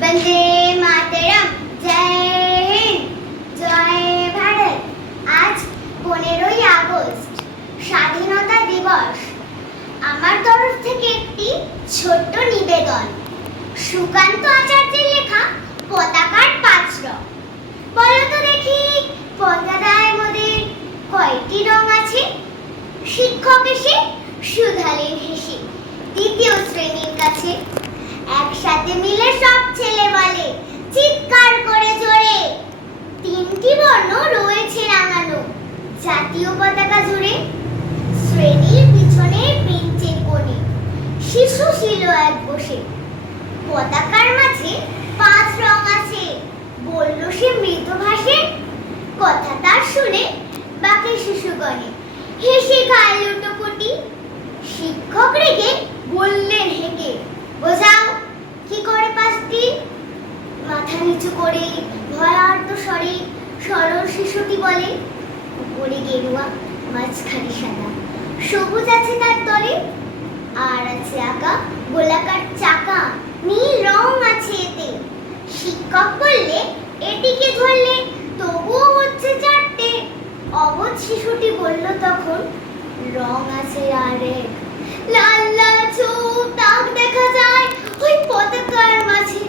বন্দে মাতরম। জয় হিন্দ, জয় ভারত। আজ 15ই আগস্ট, স্বাধীনতা দিবস। আমার তরফ থেকে একটি ছোট্ট নিবেদন। সুকান্ত আচার্যের লেখা পতাকার 5 রং। বলো তো দেখি, পতাকায় মোদের কয়টি রং আছে? শিক্ষক এসে শুধালেন হেসে দ্বিতীয় শ্রেণীর কাছে। একসাথে মিলে সব ছেলে বলে চিৎকার করে জোরে, 3টি বর্ণ রয়েছে রাঙানো জাতীয় পতাকা জুড়ে। শ্রেণীর পিছনের বেঞ্চের কোণে শিশু ছিল এক বসে। পতাকার মাঝে 5 রং আছে, বলল সে মৃদু ভাষে। কথা তার শুনে বাকি শিশুগণে হেসে গায়ে লুটোপুটি। শিক্ষক রেগে বললেন হেগে, বোঝাও কি করে 5টি? মাথা নিচু করে ভয়ার্ত স্বরে সরল শিশুটি বলে, উপরে গেরুয়া, মাঝখানে সাদা, সবুজ আছে তার তলে, আর আছে আঁকা গোলাকার চাকা, নীল রং আছে এতে। শিক্ষক বললে, এটিকে ধরলে তবুও হচ্ছে 4টে। অবোধ শিশুটি বলল তখন, রং আছে আরেক, লাল লাল ছোপ দাগ দেখা যায় ওই পতাকার মাঝে।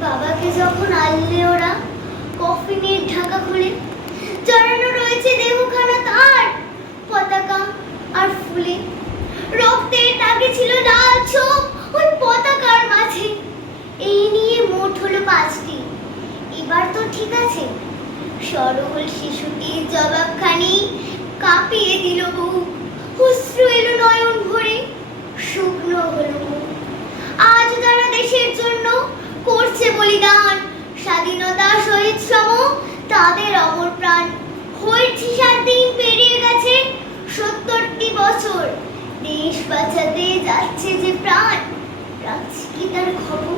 বাবাকে যখন আনলে ওরা কফিনের ঢাকা খুলে, জড়ানো রয়েছে দেহখানা তার পতাকা আর ফুলে। রক্তের দাগে ছিল লাল ছোপ ওই পতাকার মাঝে। এই নিয়ে মোট হলো 5টি। এবার তো ঠিক আছে? সরল শিশুটির জবাবখানি কাঁপিয়ে দিল বুক। অশ্রু এলো নয়ন ভরে, শুকনো হলো মুখ। আজ তারা দেশের জন্য করছে বলিদান, স্বাধীনতা শহীদ সম তাদের অমর প্রাণ। হয়েছে 7 দিন পেরিয়ে গেছে 70টি বছর, দেশ বাঁচাতে যাচ্ছে যে প্রাণ, রাখছি কি তার খবর?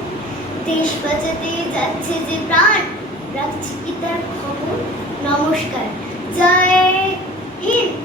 দেশ বাঁচাতে যাচ্ছে যে প্রাণ, রাখছি কি তার খবর? নমস্কার, জয় হিন্দ।